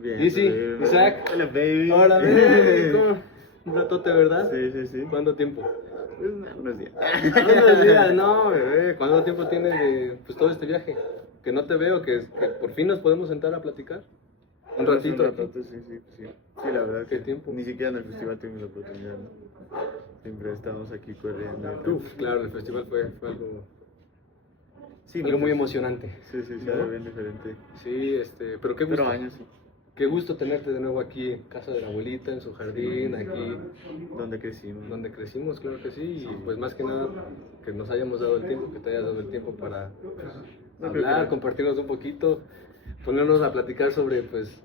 Bien. Easy, Baby. Isaac. Hola, baby. Hola, baby. ¿Cómo? Un ratote, ¿verdad? Sí, sí, sí. ¿Cuánto tiempo? Pues, unos días. Unos días, no, bebé. ¿Cuánto tiempo tienes de pues, todo este viaje? Que no te veo, que por fin nos podemos sentar a platicar. Un ratito Un aquí. ratote, sí, sí, sí. Sí, la verdad. ¿Qué que tiempo? Ni siquiera en el festival tuvimos la oportunidad, ¿no? Siempre estamos aquí corriendo. y tal. Uf, claro, el festival fue algo, Sí, algo muy muchos. emocionante. Sí, sí, sí, ¿no? algo bien diferente. Sí, pero qué gusto. Pero años, sí. Qué gusto tenerte de nuevo aquí en casa de la abuelita, en su jardín, aquí Donde crecimos. donde crecimos, claro que sí. Y pues más que nada que nos hayamos dado el tiempo, que te hayas dado el tiempo para No creo hablar, que- compartirnos un poquito, ponernos a platicar sobre pues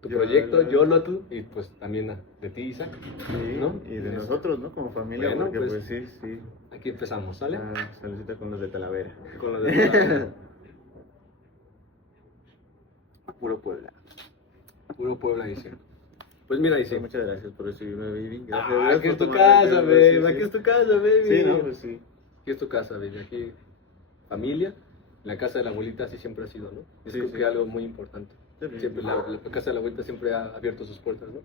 tu Yolotl. proyecto, Yolotl, y pues también de ti, Isaac. Sí, ¿no? y de nosotros, ¿no? Como familia, Bueno, porque pues, pues sí, sí. Aquí empezamos, ¿sale? Saludcita con los de Talavera. Con lo de Puro Puebla. puro Puebla, dice. Pues mira, dice. Muchas gracias por recibirme, baby. Gracias, Ah, gracias aquí es por tu tomarte el casa, tiempo, baby. sí, Aquí sí. es tu casa, baby. Sí, no, pues sí. Aquí es tu casa, baby. Aquí, familia. La casa de la abuelita así siempre ha sido, ¿no? Es Sí, creo sí. que algo muy importante. Sí, sí. Siempre la casa de la abuelita siempre ha abierto sus puertas, ¿no?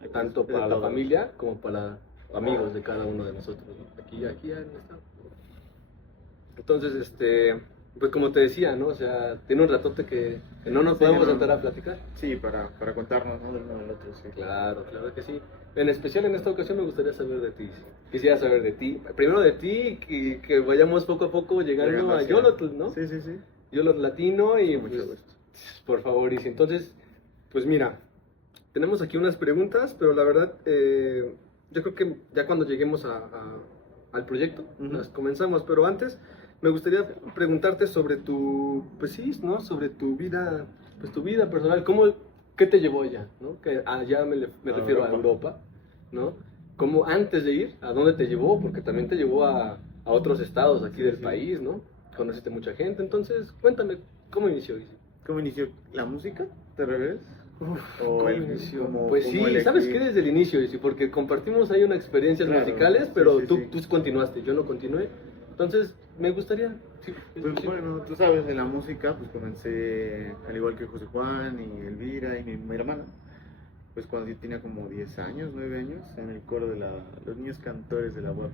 Aquí Tanto es de para la todos. familia como para amigos de cada uno de nosotros, ¿no? Aquí han estado. Entonces, pues como te decía, ¿no? O sea, tiene un ratote que no nos Sí, podemos no. sentar a platicar. Sí, para contarnos, ¿no? Del uno del otro, sí. Claro, claro que sí. En especial en esta ocasión me gustaría saber de ti. Quisiera saber de ti. Primero de ti, que vayamos poco a poco llegando a hacia- Yolotl, ¿no? Sí, sí, sí. Yolotl latino y Con mucho pues, gusto. por favor, Isi. Entonces, pues mira, tenemos aquí unas preguntas, pero la verdad, yo creo que ya cuando lleguemos al proyecto, Ujú. las comenzamos. Pero antes, me gustaría preguntarte sobre tu, pues sí, ¿no? Sobre tu vida, pues tu vida personal. ¿Qué te llevó allá, ¿no? Que allá me A refiero a Europa, ¿no? ¿Cómo antes de ir, a dónde te llevó? Porque también te llevó a otros estados aquí Sí, del sí. país, ¿no? Conociste mucha gente. Entonces, cuéntame, ¿cómo inició, Isi? ¿Cómo inició la música? ¿Te revés? ¿Cómo O el- inició? como- Pues como sí, elegí- ¿sabes qué? Desde el inicio, Isi, porque compartimos ahí unas experiencias Claro, musicales, sí, pero sí, tú, sí. tú continuaste, yo no continué. Entonces, me gustaría... Sí, Pues sí. bueno, tú sabes, en la música pues comencé al igual que José Juan y Elvira y mi hermana, pues cuando yo tenía como 10 años, 9 años, en el coro de los niños cantores de la UAP.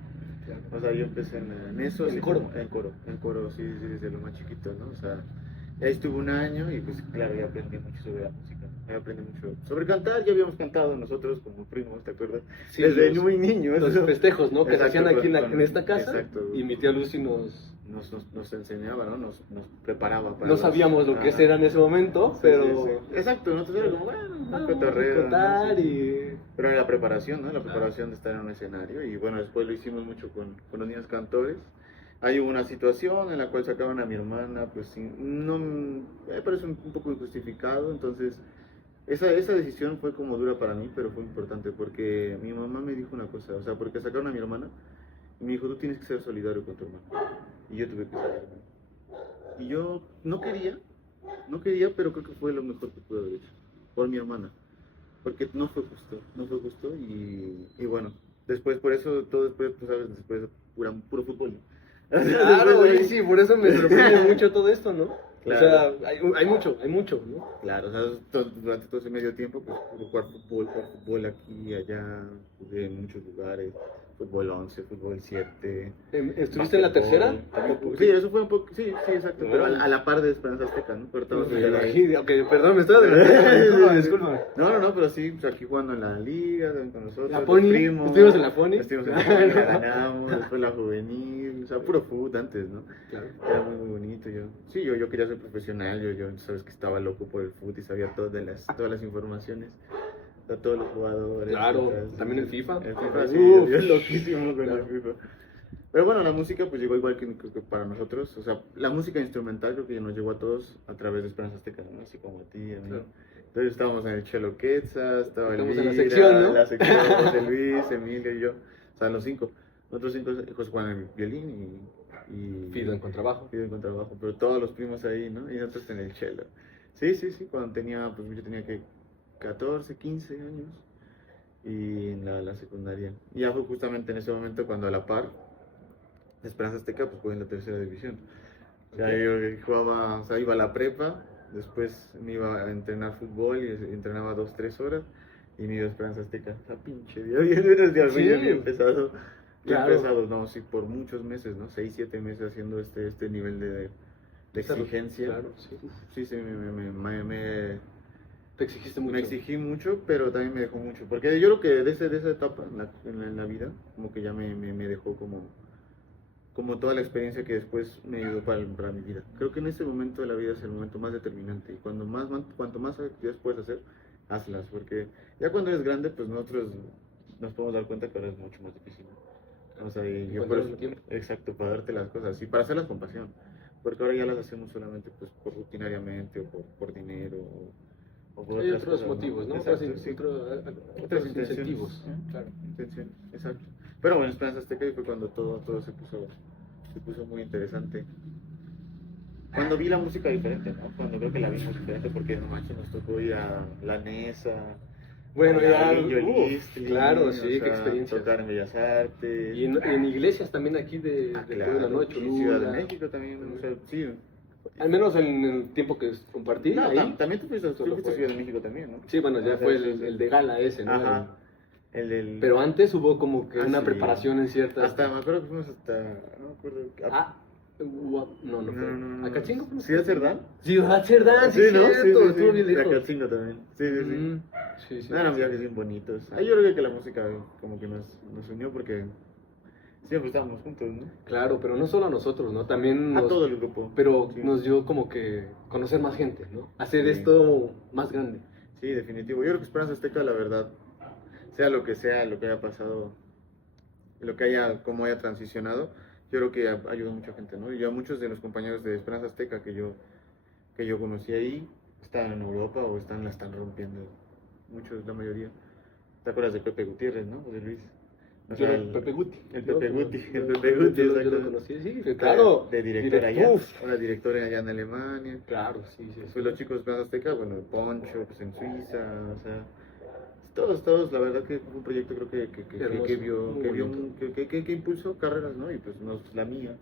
O sea, yo empecé en eso. ¿En así coro? como- en coro, sí, sí, desde lo más chiquito, ¿no? O sea, ahí estuve un año y pues claro, ya aprendí mucho sobre la música. Ya aprendí mucho sobre cantar, ya habíamos cantado nosotros como primos, ¿te acuerdas? Sí, desde los- muy niños. Los festejos, ¿no? Que se Exacto, hacían aquí en con- esta casa. exacto. Y mi tía Lucy nos Nos enseñaba, ¿no? Nos preparaba para no los- sabíamos lo que Ajá. era en ese momento, Sí, pero... sí, sí. Exacto, nosotros era como, bueno, un Ah, cotorreo, ¿no? contar Sí. y... Pero era la preparación, ¿no? La preparación de estar en un escenario. Y bueno, después lo hicimos mucho con los niños cantores. Ahí hubo una situación en la cual sacaban a mi hermana, pues no, me parece un poco injustificado. Entonces, esa decisión fue como dura para mí, pero fue importante porque mi mamá me dijo una cosa, o sea, porque sacaron a mi hermana y me dijo, tú tienes que ser solidario con tu hermana. Y yo tuve que ser solidario. Y yo no quería, pero creo que fue lo mejor que pude haber hecho por mi hermana. Porque no fue justo y bueno, después por eso, todo después, tú sabes, después puro fútbol. ¿no? Claro, Después de ahí- y sí, por eso me sorprende mucho todo esto, ¿no? Claro. O sea, hay mucho, ¿no? Claro, o sea, durante todo ese medio tiempo, pues pude jugar fútbol aquí y allá, jugué en muchos lugares, fútbol 11, fútbol 7. ¿Estuviste en la tercera? Sí, eso fue un poco, sí, exacto, pero a la par de Esperanza Azteca, ¿no? Pero estamos en la- Sí, ok, perdón, me estoy adelantando. Discúlpame. No, pero sí, pues aquí jugando en la liga, también con nosotros. La los Pony, primos. estuvimos en la Pony. Estuvimos en la Pony, la ganamos, después la juvenil, o sea, puro fútbol antes, ¿no? Claro. Era muy bonito, yo quería ser profesional, yo sabes que estaba loco por el fútbol y sabía todas las informaciones, de todos los jugadores. Claro, ¿sabes? también el FIFA. El FIFA, sí, Uf. yo loquísimo con Claro. el FIFA. Pero bueno, la música pues llegó igual creo que para nosotros, o sea, la música instrumental creo que nos llegó a todos a través de Esperanza Azteca, ¿no? Así como a ti, a mí. Claro. Entonces estábamos en el Chelo Quetzas, estaba Estamos en la Elvira, sección, ¿no? la sección, José Luis, Emilio y yo, o sea, los 5. Nosotros 5, José Juan en el violín y Pido en contrabajo. Pido en contrabajo, pero todos los primos ahí, ¿no? Y nosotros en el cello. Sí, cuando pues yo tenía que 14, 15 años y en la secundaria. Y ya fue justamente en ese momento cuando a la par Esperanza Azteca pues jugué en la tercera división. O sea, yo jugaba, o sea, iba a la prepa Después me iba a entrenar fútbol y entrenaba 2, 3 horas. Y me iba a Esperanza Azteca. Esa pinche día, unos días Sí. bien pesado. Bien Claro. pesado, no, sí, por muchos meses, ¿no? 6, 7 meses haciendo este nivel de exigencia. Claro, sí. Sí, sí, Te exigiste mucho. me exigí mucho, pero también me dejó mucho. Porque yo creo que de esa etapa en la vida, como que ya me dejó como toda la experiencia que después me ayudó para mi vida. Creo que en ese momento de la vida es el momento más determinante. Y cuanto más actividades puedes hacer, hazlas. Porque ya cuando eres grande, pues nosotros nos podemos dar cuenta que ahora es mucho más difícil. O sea, y yo por Encontrar eso, el tiempo. exacto, para darte las cosas y para hacerlas con pasión. Porque ahora ya las hacemos solamente pues por rutinariamente o por dinero o por Hay otras otros cosas, motivos, ¿no? Exacto, Otros, sí. otros intenciones, incentivos. ¿eh? Claro. Intenciones, exacto. Pero bueno, Esperanza Azteca fue cuando todo se puso muy interesante. Cuando vi la música diferente, ¿no? Cuando creo que la vimos diferente porque no manches, nos tocó ir a la NESA, Bueno, a ya. Lillo Listli, Claro, o sí, sea, qué experiencia. tocar en Bellas Artes. Y en iglesias también aquí de Claro, Puebla, ¿no? y Ciudad de Cholula. México también, o sea, sí. Al menos en el tiempo que compartí No, ahí. también tú fuiste Solo a fue. Ciudad de México también, ¿no? Sí, bueno, ya O sea, fue sí, sí. el de gala ese, ¿no? Ajá. El del... Pero antes hubo como que una sí. preparación en ciertas. Hasta, me acuerdo que fuimos hasta... No me acuerdo... No fue. no. ¿A Cachingo? ¿Ciudad Cerdán? Ciudad Cerdán, sí, ¿no? cierto, estuvo bien Y a lejos. Cachingo también. Sí, sí, sí. Sí. Eran viajes bien bonitos. Ahí yo creo que la música como que nos unió porque siempre estábamos juntos, ¿no? Claro, pero no solo a nosotros, ¿no? También A nos, todo el grupo. pero Sí. nos dio como que conocer más gente, ¿no? Hacer Sí. esto más grande. Sí, definitivo. Yo creo que Esperanza Azteca, la verdad, sea, lo que haya pasado, como haya transicionado, yo creo que ayudó a mucha gente, ¿no? Y a muchos de los compañeros de Esperanza Azteca que yo conocí ahí, están en Europa o la están rompiendo. Muchos, la mayoría. ¿Te acuerdas de Pepe Gutiérrez, no? O de Luis. O sea, Pepe Guti. El Pepe Guti, Yo lo exacto. conocí, sí, claro. De director allá. Uf. Ahora director allá en Alemania. Claro, sí. Pues los chicos de Esperanza Azteca, bueno, Poncho, pues en Suiza, o sea, todos, la verdad que fue un proyecto creo Hermoso, muy bonito. que impulsó carreras, ¿no? Y pues la mía,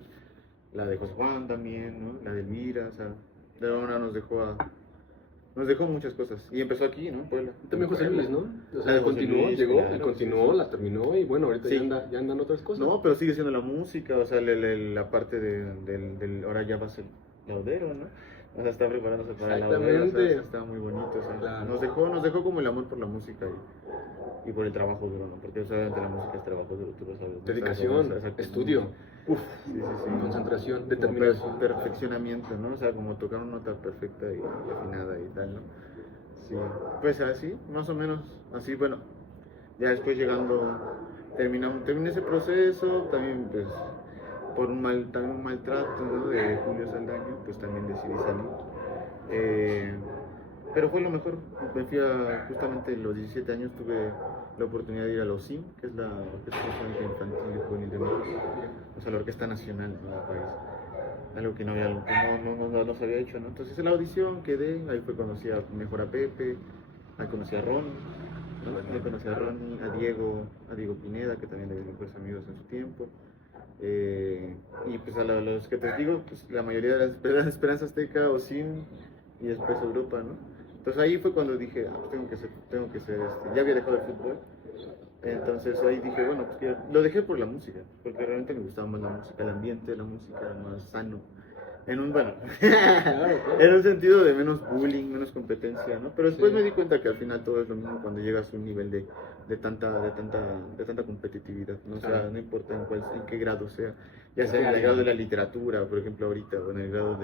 la de José Juan también, ¿no? La de Elvira, o sea, de ahora nos dejó muchas cosas. Y empezó aquí, ¿no? Puebla. También José Luis, ¿no? O La sea, de José continuó, Luis, llegó, claro, y continuó, sí. la terminó y bueno, ahorita Sí. ya andan otras cosas. No, pero sigue siendo la música, o sea, la parte del ahora ya va a ser laudero, ¿no? O sea, está preparándose para el laudero, o sea, está muy bonito, o sea, Claro. nos dejó como el amor por la música y por el trabajo duro, ¿no? Porque obviamente la música es trabajo duro, tú lo sabes. ¿no? Dedicación, Exacto. estudio, Sí. concentración, Como determinación. perfeccionamiento, ¿no? O sea, como tocar una nota perfecta y afinada y tal, ¿no? Sí, pues así, más o menos, así, bueno, ya después llegando, terminé ese proceso, también pues por también un maltrato, ¿no? De Julio Saldaña, pues también decidí salir. Pero fue lo mejor, justamente a los 17 años tuve la oportunidad de ir a la OSIM, que es la Orquesta Sinfónica Infantil y Juvenil de México, o sea, la Orquesta Nacional del país. Algo que no se había hecho, ¿no? Entonces en la audición quedé, ahí fue conocí mejor a Pepe, ahí conocí a Ronnie, ¿no? Ahí conocí a Ronnie, a Diego Pineda, que también le dio mejores amigos en su tiempo. Y pues a los que te digo, pues la mayoría de las Esperanza Azteca, OSIM y después Europa, ¿no? Entonces ahí fue cuando dije, pues tengo que ser ya había dejado el fútbol. Entonces ahí dije, bueno, pues lo dejé por la música, porque realmente me gustaba más la música, el ambiente, la música era más sano. En un sentido de menos bullying, menos competencia, ¿no? Pero después Sí. me di cuenta que al final todo es lo mismo cuando llegas a un nivel de tanta competitividad, ¿no? O sea, Claro. no importa en qué grado sea, ya En sea qué en el área. grado de la literatura, por ejemplo, ahorita, o en el grado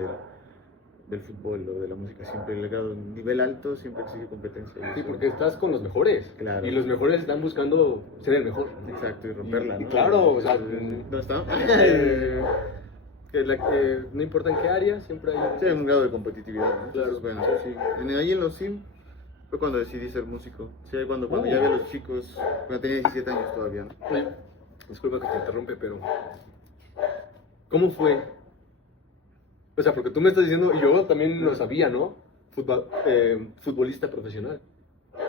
del fútbol o de la música, siempre el grado nivel alto siempre exige competencia. Sí, porque estás con los mejores. Claro. Y los mejores están buscando ser el mejor. Exacto, y romperla, Y ¿no? claro, o sea, ¿dónde está? No importa en qué área, siempre hay. Sí, hay un grado de competitividad, ¿no? Claro. Entonces, bueno, sí. Ahí en los SIM fue cuando decidí ser músico. Sí, cuando ya vi a los chicos, cuando tenía 17 años todavía, ¿no? Oye, disculpa que te interrumpe, pero ¿cómo fue? O sea, porque tú me estás diciendo, y yo también lo sabía, ¿no? Futbolista profesional.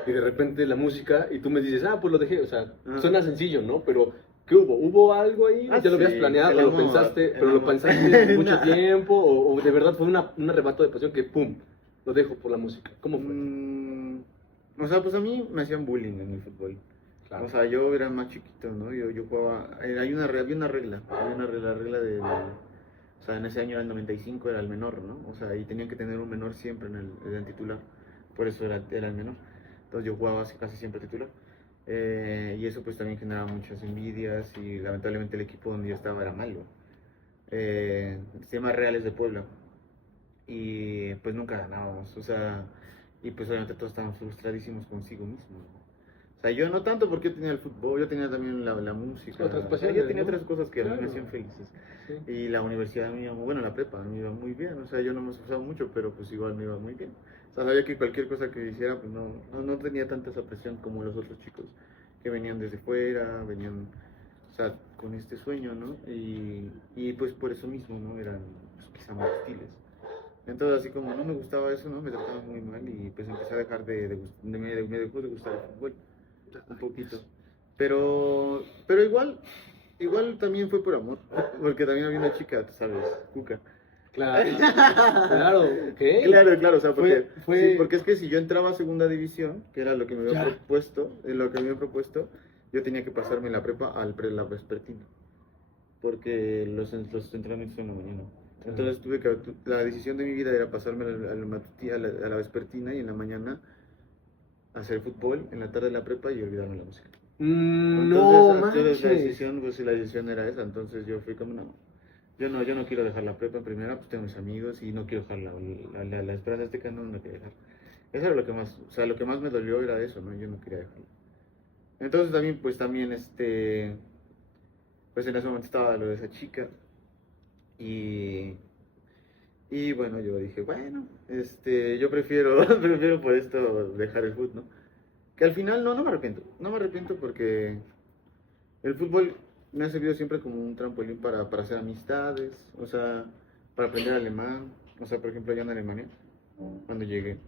Y de repente la música, y tú me dices, pues lo dejé. O sea, Ajá. suena sencillo, ¿no? Pero, ¿qué hubo? ¿Hubo algo ahí? Ah, ¿Ya lo habías sí, planeado? el ¿O lo amor, pensaste? el ¿Pero lo amor. pensaste mucho No. tiempo? ¿O de verdad fue un arrebato de pasión que, pum? lo dejo por la música? ¿Cómo fue? O sea, pues a mí me hacían bullying en el fútbol. Claro. O sea, yo era más chiquito, ¿no? Yo jugaba, había una regla, la regla de, o sea, en ese año era el 95, era el menor, ¿no? O sea, y tenían que tener un menor siempre en el titular, por eso era el menor. Entonces yo jugaba casi siempre titular. Y eso pues también generaba muchas envidias y lamentablemente el equipo donde yo estaba era malo. Se llama Reales de Puebla. Y pues nunca ganábamos, o sea, y pues obviamente todos estaban frustradísimos consigo mismos, ¿no? O sea, yo no tanto porque yo tenía el fútbol, yo tenía también la música, Otras o sea, pasiones, yo tenía ¿no? otras cosas que a mí me Claro. hacían felices. Sí. Y la universidad me iba, bueno, la prepa me iba muy bien, o sea, yo no me esforzaba mucho, pero pues igual me iba muy bien. O sea, sabía que cualquier cosa que hiciera, pues no tenía tanta esa presión como los otros chicos que venían desde fuera, venían, o sea, con este sueño, ¿no? Y pues por eso mismo, ¿no? Eran pues, quizá más hostiles. Entonces, así como no me gustaba eso, ¿no? Me trataba muy mal y pues empecé a dejar me dejó de gustar el fútbol un poquito. Pero igual también fue por amor, porque también había una chica, tú sabes, Cuca. Claro, claro, ok. Claro, o sea, Fue- sí, porque es que si yo entraba a segunda división, que era lo que me había Ya. propuesto, yo tenía que pasarme la prepa la vespertina, porque los entrenamientos son en la mañana. Entonces la decisión de mi vida era pasarme a la vespertina y en la mañana hacer fútbol, en la tarde la prepa y olvidarme la música. No Entonces manches. la decisión era esa, entonces yo fui como, no, yo no quiero dejar la prepa en primera, pues tengo mis amigos y no quiero dejar la Esperanza Azteca, no me quiero dejar. Eso era lo que más, o sea, lo que más me dolió era eso, ¿no? Yo no quería dejarlo. Entonces también, pues en ese momento estaba lo de esa chica y, y bueno, yo dije, bueno, yo prefiero por esto dejar el fútbol, ¿no? Que al final no me arrepiento porque el fútbol me ha servido siempre como un trampolín para hacer amistades, o sea, para aprender alemán. O sea, por ejemplo, allá en Alemania, cuando llegué,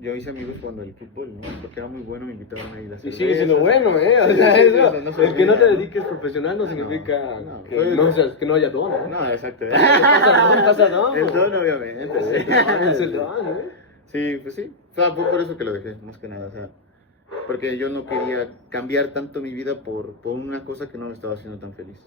yo hice amigos jugando al fútbol, ¿no? Porque era muy bueno, me invitaban a ir a Y cervezas. sigue siendo bueno, ¿eh? O Sí, sea, sí, eso, no se el que no te olvida, ¿no? dediques profesional no No, significa no, que, fue- no, o sea, que no haya don, ¿no? No, exacto. Pasa don. El don, obviamente. Es el don, ¿eh? Sí, pues sí. O sea, fue por eso que lo dejé, más que nada. O sea, porque yo no quería cambiar tanto mi vida por una cosa que no me estaba haciendo tan feliz.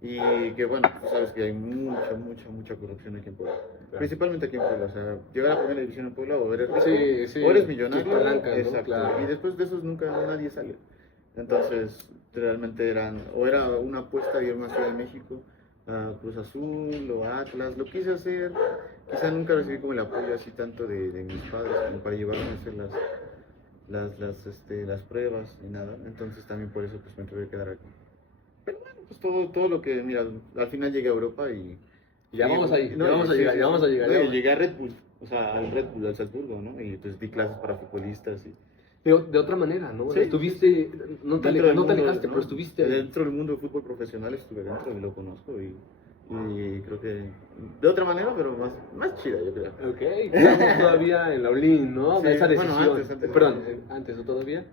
Y que bueno, tú sabes que hay mucha corrupción aquí en Puebla. Claro. Principalmente aquí en Puebla. O sea, llegar a primera división en Puebla o eres rico, Sí, sí. o eres millonario. Tus palancas, ¿no? Exacto. Claro. Y después de esos nunca nadie sale. Entonces, realmente era una apuesta de irme a Ciudad de México, a Cruz Azul o a Atlas. Lo quise hacer. Quizá nunca recibí como el apoyo así tanto de mis padres como para llevarme a hacer las pruebas ni nada. Entonces también por eso pues me tuve que quedar aquí. Pero bueno, pues todo lo que, mira, al final llegué a Europa y... Ya vamos ahí, no, ya vamos a sí, llegar, sí, ya sí. vamos a llegar. No, ya y vamos- llegué a Red Bull, o sea, al Red Bull, al Salzburgo, ¿no? Y pues di clases para futbolistas y... De otra manera, ¿no? Sí, estuviste, no te, dentro del no te mundo, alejaste, ¿no? pero estuviste ahí. Dentro del mundo del fútbol profesional estuve dentro y lo conozco y creo que de otra manera, pero más chida, yo creo. Ok, estamos todavía en la Olin, ¿no? Sí, Esa bueno, decisión. antes. Perdón, antes o todavía.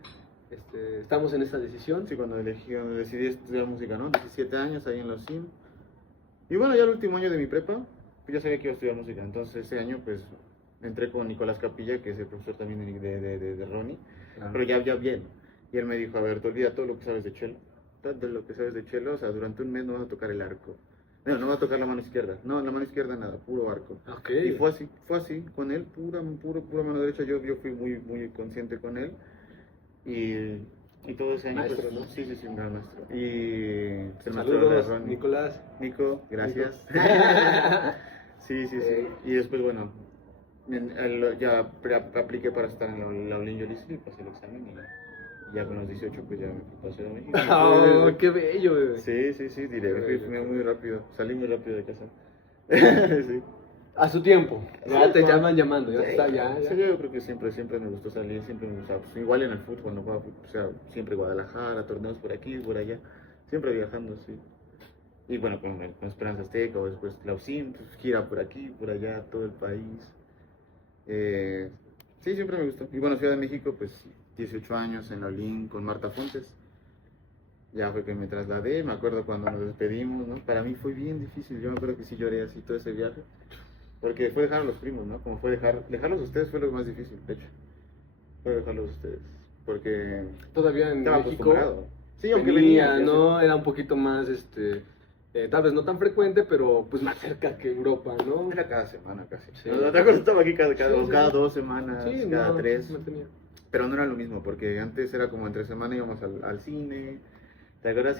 Estamos en esa decisión. Sí, cuando decidí estudiar música, ¿no? 17 años ahí en los CIM. Y bueno, ya el último año de mi prepa, pues ya sabía que iba a estudiar música. Entonces ese año, pues, entré con Nicolás Capilla, que es el profesor también de Ronnie, Claro. pero ya bien. Y él me dijo, a ver, te olvida todo lo que sabes de cello. Todo lo que sabes de cello, o sea, durante un mes no vas a tocar el arco. No vas a tocar la mano izquierda. No, la mano izquierda nada, puro arco. Ok. Y fue así, con él, pura mano derecha. Yo fui muy consciente con él. Y todo ese año, Maestro, pues, ¿no? sí, un gran maestro. Y pues, el maestro Saludos, de Ronnie. Nicolás. Nico, gracias. sí. Y después, bueno, ya apliqué para estar en la Olin Yolisli, pasé el examen y ya con los 18 pues ya me pasé a México. Oh, qué bello, bebé. Sí, diré, fui muy rápido, salí muy rápido de casa. sí. A su tiempo. Ya te llaman llamando, ya está, ya. Sí, yo creo que siempre me gustó salir, siempre me gustaba, pues, igual en el fútbol, cuando jugaba fútbol, o sea, siempre Guadalajara, torneos por aquí, por allá, siempre viajando, sí. Y bueno, con Esperanza Azteca, o después la UCIM, pues, gira por aquí, por allá, todo el país. Sí, siempre me gustó. Y bueno, Ciudad de México, pues 18 años en la Olin con Marta Fontes. Ya fue que me trasladé, me acuerdo cuando nos despedimos, ¿no? Para mí fue bien difícil, yo me acuerdo que sí lloré así todo ese viaje. Porque fue dejar a los primos, ¿no? Como fue dejarlos a ustedes fue lo más difícil, de hecho. Fue dejarlos a ustedes. Porque Todavía en estaba México acostumbrado. Sí, aunque venía, venía, ¿no? Era un poquito más, tal vez no tan frecuente, pero pues más cerca que Europa, ¿no? era cada semana casi. Sí. ¿No te acuerdas? Estaba aquí cada, Sí, sí, cada sí. 2 semanas, Sí, cada no, 3. no tenía. Pero no era lo mismo, porque antes era como entre semana íbamos al cine. ¿Te acuerdas?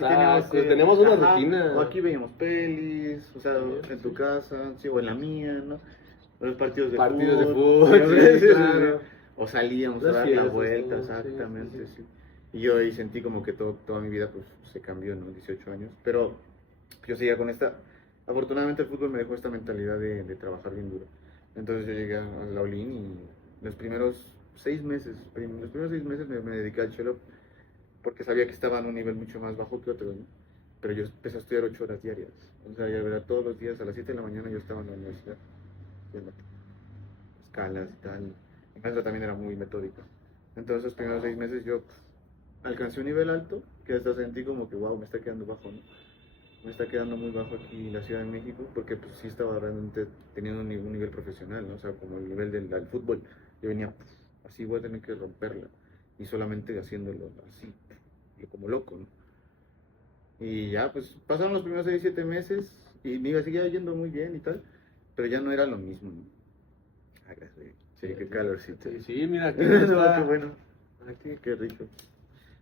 Sí, Teníamos una ajá, rutina. o aquí veíamos pelis, o sea, Sí, en tu sí. casa, sí, o en la mía, ¿no? O los partidos de Partidos de fútbol. fútbol, Sí, sí, sí, sí. claro. O salíamos a Las dar la fiestas, vuelta, todo, sí, exactamente, sí, sí. Y yo ahí sentí como que toda mi vida pues se cambió, ¿no? 18 años. Pero yo seguía con esta. Afortunadamente el fútbol me dejó esta mentalidad de trabajar bien duro. Entonces yo llegué a la Olin y los primeros 6 meses, me dediqué al cello porque sabía que estaba en un nivel mucho más bajo que otros, ¿no? Pero yo empecé a estudiar 8 horas diarias. O sea, ya verá, todos los días a las 7 de la mañana yo estaba en la universidad, viendo escalas y tal. Mi maestra también era muy metódica. Entonces, los primeros 6 meses yo alcancé un nivel alto que hasta sentí como que, wow, me está quedando bajo, ¿no? Me está quedando muy bajo aquí en la Ciudad de México porque pues sí estaba realmente teniendo un nivel profesional, ¿no? O sea, como el nivel del fútbol. Yo venía, así voy a tener que romperla. Y solamente haciéndolo así, como loco, ¿no? Y ya, pues pasaron los primeros 6, 7 meses y me iba seguía yendo muy bien y tal, pero ya no era lo mismo, ¿no? Ah, gracias. Sí, qué calorcito. Sí, sí, mira, aquí No, está. qué bueno. Aquí, qué rico.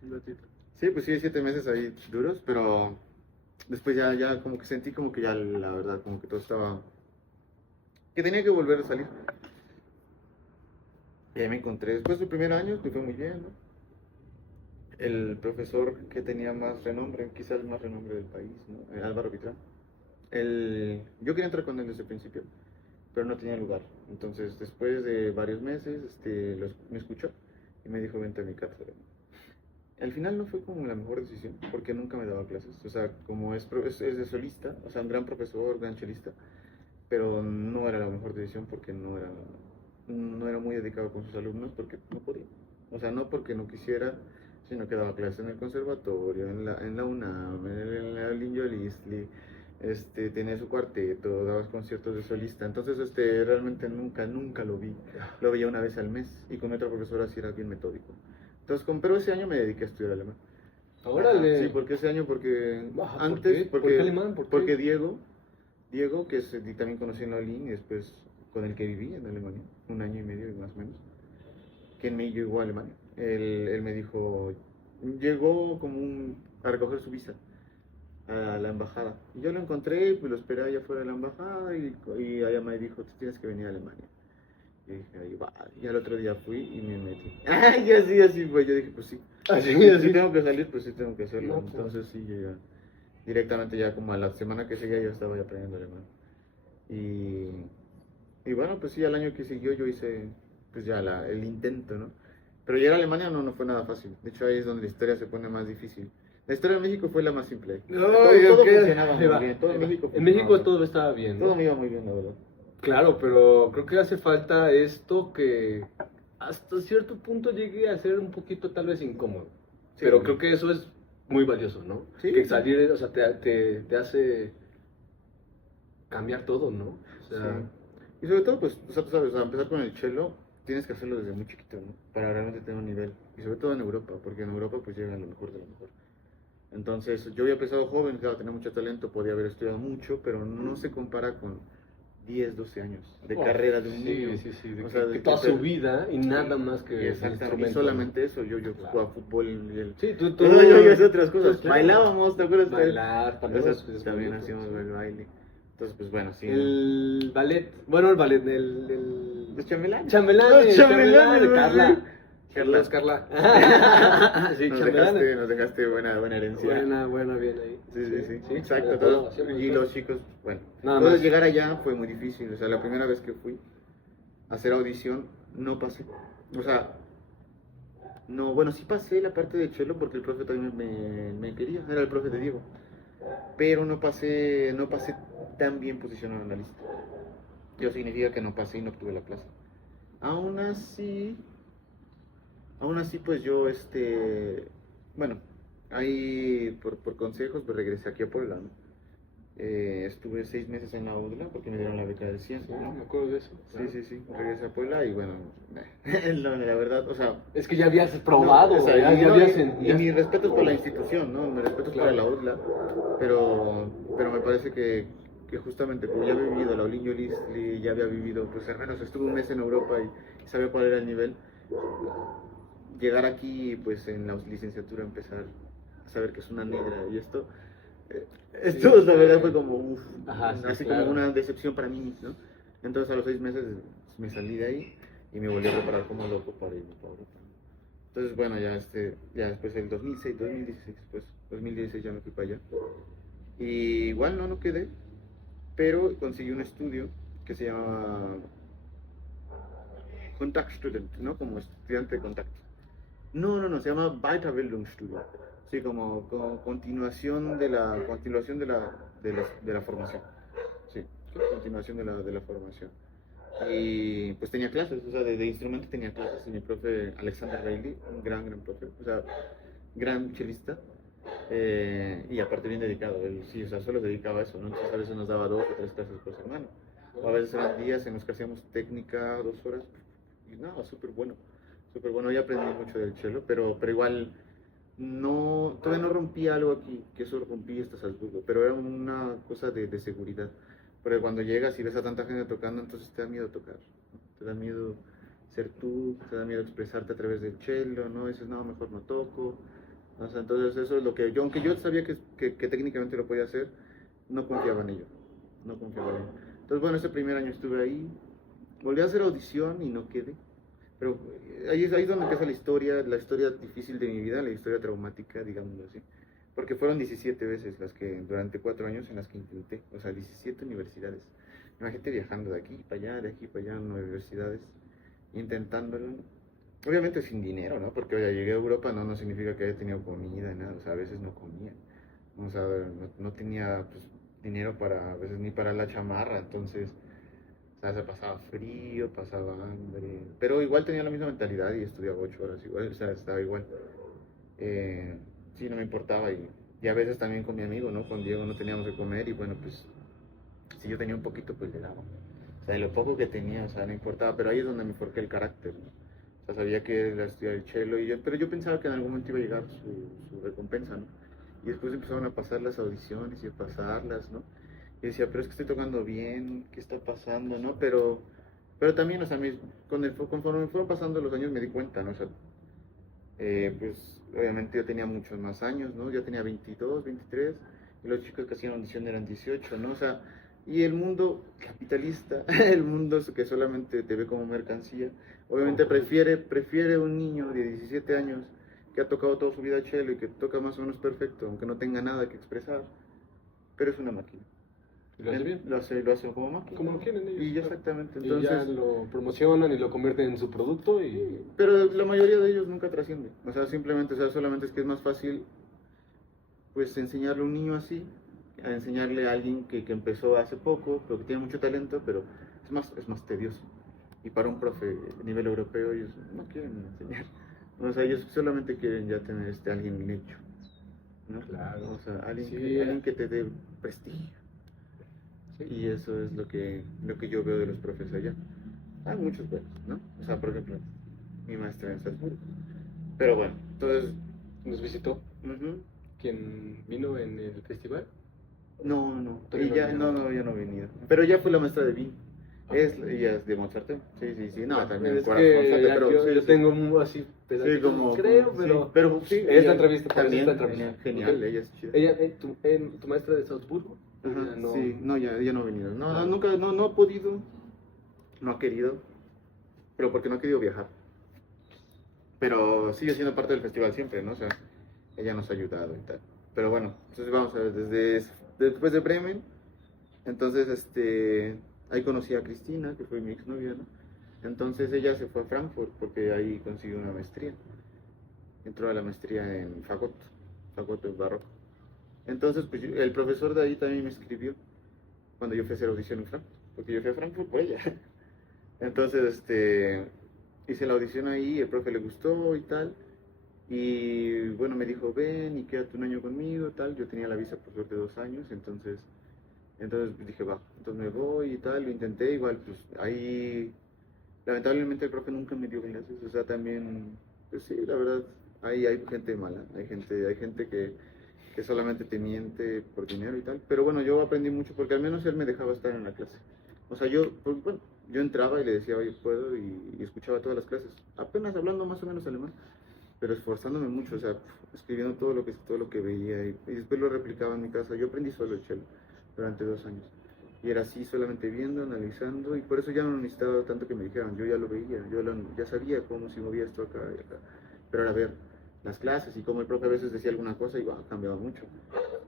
Un ratito. Sí, pues sí, 7 meses ahí duros, pero después ya como que sentí como que ya la verdad, como que todo estaba, que tenía que volver a salir. Y ahí me encontré, después del primer año, me fue muy bien, ¿no? El profesor que tenía más renombre, quizás el más renombre del país, ¿no? Álvaro Vitrán. Yo quería entrar con él desde el principio, pero no tenía lugar. Entonces, después de varios meses, me escuchó y me dijo, vente a mi cátedra. Al final no fue como la mejor decisión, porque nunca me daba clases. O sea, como es de solista, o sea, un gran profesor, gran chelista, pero no era la mejor decisión porque no era muy dedicado con sus alumnos porque no podía. O sea, no porque no quisiera, sino que daba clases en el conservatorio, en la UNAM, en la Linjo Listli, tenía su cuarteto, daba conciertos de solista. Entonces, realmente nunca lo vi. Lo veía una vez al mes y con otra profesora sí era bien metódico. Entonces, pero ese año me dediqué a estudiar alemán. Órale. Sí, porque ese año, porque Baja, ¿por antes, qué? ¿Por qué alemán? ¿Por qué? porque Diego, que y también conocí en la Olin y después con el que viví en Alemania, 1 año y medio más o menos, quien me llevó a Alemania. Él me dijo, llegó a recoger su visa a la embajada. Y yo lo encontré, pues lo esperé allá afuera de la embajada y allá me dijo, tú tienes que venir a Alemania. Y dije, ahí va. Y al otro día fui y me metí. Y así fue. Yo dije, pues sí. Así, Si así. tengo que salir, pues sí tengo que hacerlo. No, pues. Entonces sí, yo ya, directamente ya como a la semana que seguía yo estaba ya aprendiendo alemán. Y bueno, pues sí, al año que siguió yo hice pues ya el intento, ¿no? Pero llegar a Alemania no fue nada fácil. De hecho ahí es donde la historia se pone más difícil. La historia de México fue la más simple. No, todo ¿qué? funcionaba Ahí muy va, bien. Todo ahí en va. México En funcionaba México bien. todo estaba bien, ¿no? Todo me iba muy bien, la verdad. Claro, pero creo que hace falta esto que hasta cierto punto llegue a ser un poquito tal vez incómodo. Sí. Pero creo que eso es muy valioso, ¿no? Sí. Que salir, o sea, te hace cambiar todo, ¿no? O sea, Sí. Y sobre todo, pues, o sea, tú sabes, o sea, empezar con el cello, tienes que hacerlo desde muy chiquito, ¿no? Para realmente tener un nivel. Y sobre todo en Europa, porque en Europa pues llega lo mejor de lo mejor. Entonces, yo había empezado joven, claro, tenía mucho talento, podía haber estudiado mucho, pero no se compara con 10, 12 años de oh, carrera de un sí, niño. Sí, O que, sea, que toda su vida y nada más y que el exactamente, instrumento. y solamente eso, yo Claro. jugaba fútbol y Sí, tú. yo hacía otras cosas. Claro. Bailábamos, ¿te acuerdas? Bailar, también. O es sea, también bonito, hacíamos sí. el baile. Entonces, pues bueno, sí. El ballet, bueno, el ballet, Los chambelanes. chambelanes, Los chambelanes, Carla. Carla. Saludos, Carla. Sí, Nos chambelanes. dejaste buena herencia. Buena, bien ahí. Sí, exacto. de todo, Todos, hacíamos y todo. los chicos, bueno, Nada entonces más. llegar allá fue muy difícil. O sea, la primera vez que fui a hacer audición, no pasé. O sea, no, bueno, sí pasé la parte de cello porque el profe también me quería, era el profe de Diego. Pero no pasé tan bien posicionado en la lista. Eso significa que no pasé y no obtuve la plaza. Aún así, pues yo, bueno, ahí por consejos, pues regresé aquí a Puebla, ¿no? Estuve 6 meses en la UDLA porque me dieron la beca del 100, Sí, ¿no? me acuerdo de eso. Sí, sí, sí, regresé a Puebla y bueno, no, la verdad, o sea, Es que ya habías probado, no, o sea, ya no, habías... y mis respetos por la institución, ¿no? Mis respetos Claro. para la UDLA, pero me parece que justamente como ya había vivido la Olinjo Lisli, ya había vivido, pues al menos estuve un mes en Europa y sabía cuál era el nivel, llegar aquí, pues en la licenciatura empezar a saber que es una negra y esto la verdad fue como, uff, Ajá, sí, así claro. como una decepción para mí, ¿no? Entonces a los 6 meses me salí de ahí y me volví a preparar como loco para irme para Europa. Entonces, bueno, ya después el 2006, 2016, pues 2016 ya me fui para allá. Y igual no quedé, pero conseguí un estudio que se llama Contact Student, ¿no? Como estudiante de contacto. No, se llama Weiterbildungsstudium. Sí, como continuación de la formación. Sí, continuación de la formación. Y pues tenía clases, o sea, de instrumento tenía clases. Y mi profe Alexander Bailey, un gran profe, o sea, gran chelista. Y aparte bien dedicado, él sí, o sea, solo dedicaba a eso, ¿no? Entonces a veces nos daba 2 o 3 clases por semana. O a veces eran días en los que hacíamos técnica 2 horas. Y nada, súper bueno. Súper bueno, ya aprendí mucho del cello, pero igual todavía no rompí algo aquí, que eso rompí hasta Salzburgo, pero era una cosa de seguridad. Porque cuando llegas y ves a tanta gente tocando, entonces te da miedo tocar, ¿no? Te da miedo ser tú, te da miedo expresarte a través del cello, ¿no? Dices, no, mejor no toco. O sea, entonces eso es lo que yo, aunque yo sabía que técnicamente lo podía hacer, no confiaba en ello, no confiaba en ello. Entonces, bueno, ese primer año estuve ahí, volví a hacer audición y no quedé. Pero ahí es donde empieza la historia difícil de mi vida, la historia traumática, digámoslo así. Porque fueron 17 veces las que, durante 4 años en las que intenté, o sea, 17 universidades. Imagínate viajando de aquí para allá, de aquí para allá, en universidades, intentándolo. Obviamente sin dinero, ¿no? Porque oye, llegué a Europa no significa que haya tenido comida, nada, o sea, a veces no comía. O sea, no tenía pues, dinero a veces ni para la chamarra, entonces o sea, se pasaba frío, pasaba hambre, pero igual tenía la misma mentalidad y estudiaba 8 horas igual, o sea, estaba igual. Sí, no me importaba y a veces también con mi amigo, ¿no? Con Diego no teníamos que comer y bueno, pues si yo tenía un poquito, pues le daba. O sea, de lo poco que tenía, o sea, no importaba, pero ahí es donde me forjé el carácter, ¿no? O sea, sabía que era estudiar el cello, pero yo pensaba que en algún momento iba a llegar su recompensa, ¿no? Y después empezaron a pasar las audiciones y a pasarlas, ¿no? Y decía, pero es que estoy tocando bien, ¿qué está pasando, no? Pero también, o sea, conforme me fueron pasando los años me di cuenta, ¿no? O sea, pues obviamente yo tenía muchos más años, ¿no? Yo tenía 22, 23, y los chicos que hacían audición eran 18, ¿no? O sea, y el mundo capitalista, el mundo que solamente te ve como mercancía, obviamente prefiere un niño de 17 años que ha tocado toda su vida cello y que toca más o menos perfecto, aunque no tenga nada que expresar, pero es una máquina. ¿Y lo hace bien? Lo hace como máquina. Como lo quieren ellos. Y exactamente, Y ya entonces... lo promocionan y lo convierten en su producto y... Pero la mayoría de ellos nunca trasciende. O sea, simplemente, o sea, solamente es que es más fácil, pues, enseñarle a un niño así, a enseñarle a alguien que empezó hace poco, pero que tiene mucho talento, pero es más tedioso. Y para un profe a nivel europeo, ellos no quieren enseñar. O sea, ellos solamente quieren ya tener alguien hecho, ¿no? Claro. O sea, alguien, Sí, alguien que te dé prestigio. sí. Y eso es lo que yo veo de los profes allá. Hay muchos buenos, ¿no? O sea, por ejemplo, mi maestra en Salzburgo. Pero bueno, entonces... Nos visitó. ujú. ¿Quién vino en el festival? No. Todavía Ella, no vino. no, ella no ha venido. Pero ella fue la maestra de Vin. Ah. Ella es de Mozart. Sí. No, también Es corazón que fuerte, ya pero yo sí. tengo así pedacitos, Sí, como... creo, sí, pero sí, esta ella entrevista, por eso también, esta entrevista. genial, Ok. ella es chida. Ella, tu maestra de Salzburgo. Ajá, Ella no... sí, no, ella no ha venido. Ah. Nunca, no ha podido, no ha querido, pero porque no ha querido viajar. Pero sigue siendo parte del festival siempre, ¿no? O sea, ella nos ha ayudado y tal. Pero bueno, entonces vamos a ver, después de Bremen, entonces ahí conocí a Cristina, que fue mi exnovia, ¿no? Entonces ella se fue a Frankfurt porque ahí consiguió una maestría. Entró a la maestría en Fagot es barroco. Entonces, pues el profesor de ahí también me escribió cuando yo fui a hacer audición en Frankfurt, porque yo fui a Frankfurt por ella. Entonces, hice la audición ahí, el profe le gustó y tal. Y bueno, me dijo, ven y quédate un año conmigo, tal. Yo tenía la visa por suerte de 2 años, entonces Entonces pues, dije, va, entonces me voy y tal, lo intenté, igual, pues ahí, lamentablemente el profe nunca me dio clases, o sea, también, pues sí, la verdad, ahí hay gente mala, hay gente que solamente te miente por dinero y tal, pero bueno, yo aprendí mucho porque al menos él me dejaba estar en la clase. O sea, yo, pues, bueno, yo entraba y le decía, oye, puedo, y escuchaba todas las clases, apenas hablando más o menos alemán, pero esforzándome mucho, o sea, escribiendo todo lo que veía y después lo replicaba en mi casa. Yo aprendí solo el cello durante 2 años. Y era así, solamente viendo, analizando, y por eso ya no necesitaba tanto que me dijeran, yo ya lo veía, ya sabía cómo se movía esto acá y acá. Pero era ver las clases y como el profe a veces decía alguna cosa y cambiaba mucho.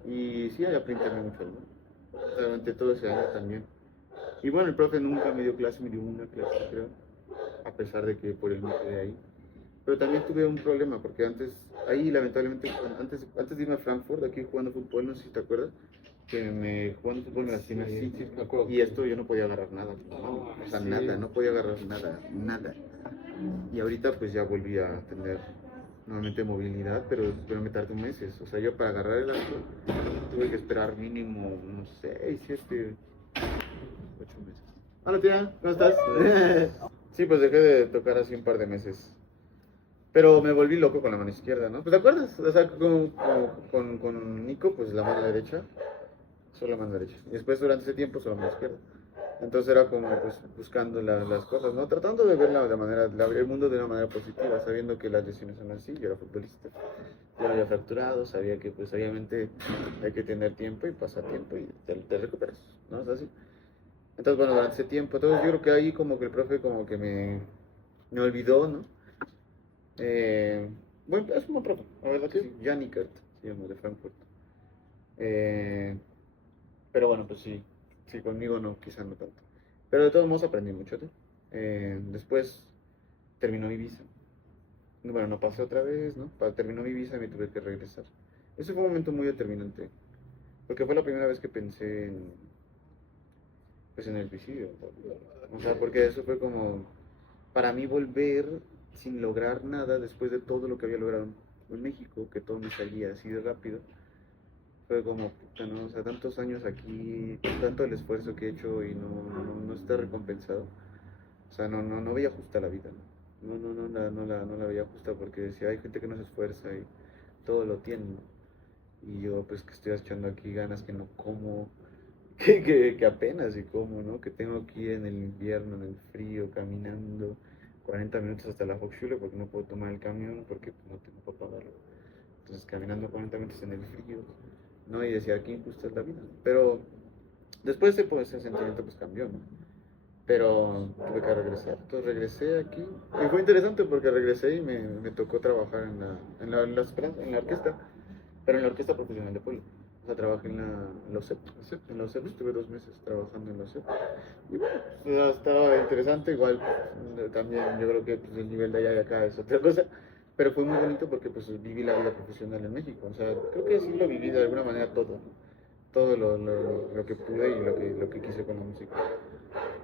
Y sí, ahí aprendí también mucho, ¿no? Durante todo ese año también. Y bueno, el profe nunca me dio clase, me dio una clase, creo, a pesar de que por él me quedé ahí. Pero también tuve un problema, porque antes, ahí lamentablemente, antes de irme a Frankfurt, aquí jugando fútbol, no sé si te acuerdas, que jugando fútbol me lastimé así, Sí, me acuerdo. y esto yo no podía agarrar nada, o sea, Sí. nada, no podía agarrar nada, nada. Y ahorita pues ya volví a tener nuevamente movilidad, pero me tardó meses, o sea, yo para agarrar el arco tuve que esperar mínimo unos 6, 7, 8 meses. Hola tía, ¿cómo estás? Sí, pues dejé de tocar así un par de meses. Pero me volví loco con la mano izquierda, ¿no? Pues ¿te acuerdas? O sea, con Nico, pues la mano derecha, solo la mano derecha. Y después durante ese tiempo solo la mano izquierda. Entonces era como pues buscando las cosas, ¿no? Tratando de ver el mundo de una manera positiva, sabiendo que las lesiones son así. Yo era futbolista, yo lo había fracturado, sabía que pues obviamente hay que tener tiempo y pasa tiempo y te recuperas, ¿no? Es así. Entonces, bueno, durante ese tiempo, entonces yo creo que ahí como que el profe como que me olvidó, ¿no? Bueno, es un buen profe, la verdad que sí. Janikert, se llama, de Frankfurt. Eh, pero bueno, pues sí, sí, conmigo no, quizá no tanto. Pero de todos modos aprendí mucho, ¿no? Después terminó mi visa. Bueno, no pasé otra vez, ¿no? Terminó mi visa y me tuve que regresar. Ese fue un momento muy determinante, porque fue la primera vez que pensé pues, en el suicidio. O sea, porque eso fue como, para mí volver sin lograr nada después de todo lo que había logrado en México, que todo me salía así de rápido, fue como, puta, ¿no? O sea, tantos años aquí, tanto el esfuerzo que he hecho y no está recompensado. O sea, no veía justa la vida, ¿no? No la veía justa porque decía, hay gente que no se esfuerza y todo lo tiene, ¿no? Y yo pues que estoy echando aquí ganas que no como, que apenas y como, ¿no? Que tengo que ir en el invierno, en el frío, caminando 40 minutos hasta la Hochschule porque no puedo tomar el camión porque pues, no tengo para pagarlo. Entonces caminando 40 minutos en el frío, ¿no? Y decía, qué injusta es la vida. Pero después ese sentimiento pues cambió, ¿no? Pero tuve que regresar. Entonces regresé aquí y fue interesante porque regresé y me tocó trabajar en la orquesta, pero en la orquesta profesional de Puebla. O sea, trabajé en la OSEP. En la OSEP estuve 2 meses trabajando en la OSEP. Y bueno, pues, estaba interesante. Igual también yo creo que pues, el nivel de allá y acá es otra cosa. Pero fue muy bonito porque pues viví la vida profesional en México. O sea, creo que sí lo viví de alguna manera todo, ¿no? Todo lo que pude y lo que quise con la música.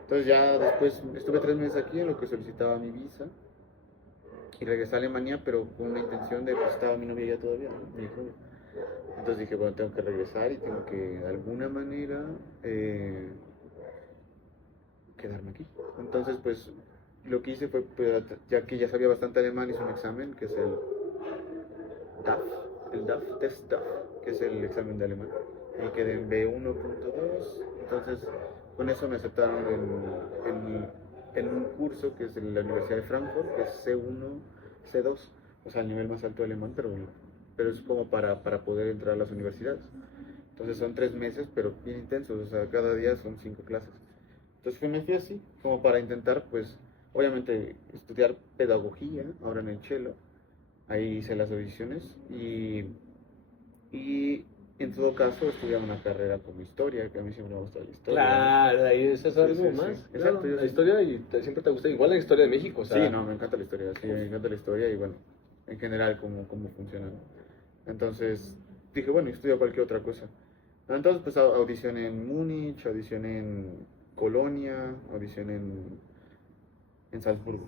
Entonces ya después estuve 3 meses aquí en lo que solicitaba mi visa y regresé a Alemania, pero con una intención de, pues estaba mi novia ya todavía, ¿no? Mi novia. Entonces dije, bueno, tengo que regresar y tengo que de alguna manera quedarme aquí. Entonces, pues lo que hice fue, pues, ya que ya sabía bastante alemán, hice un examen que es DAF, el DAF, Test DAF, que es el examen de alemán. Y quedé en B1.2, entonces con eso me aceptaron en un curso que es en la Universidad de Frankfurt, que es C1, C2, o sea, el nivel más alto de alemán, pero es como para poder entrar a las universidades. Entonces son 3 meses, pero bien intensos, o sea, cada día son 5 clases. Entonces me fui así, como para intentar, pues, obviamente estudiar pedagogía, ahora en el cello. Ahí hice las audiciones y en todo caso estudiar una carrera como historia, que a mí siempre me gusta la historia. Claro, ahí eso es Sí, algo sí, más. sí. Claro, Exacto, yo la sí. historia y siempre te gusta. Igual la historia de México, o sea. Sí, no, me encanta la historia, sí, me encanta la historia y bueno, en general cómo funciona, ¿no? Entonces dije, bueno, estudio cualquier otra cosa. Entonces pues audicioné en Múnich, audicioné en Colonia, audicioné en Salzburgo.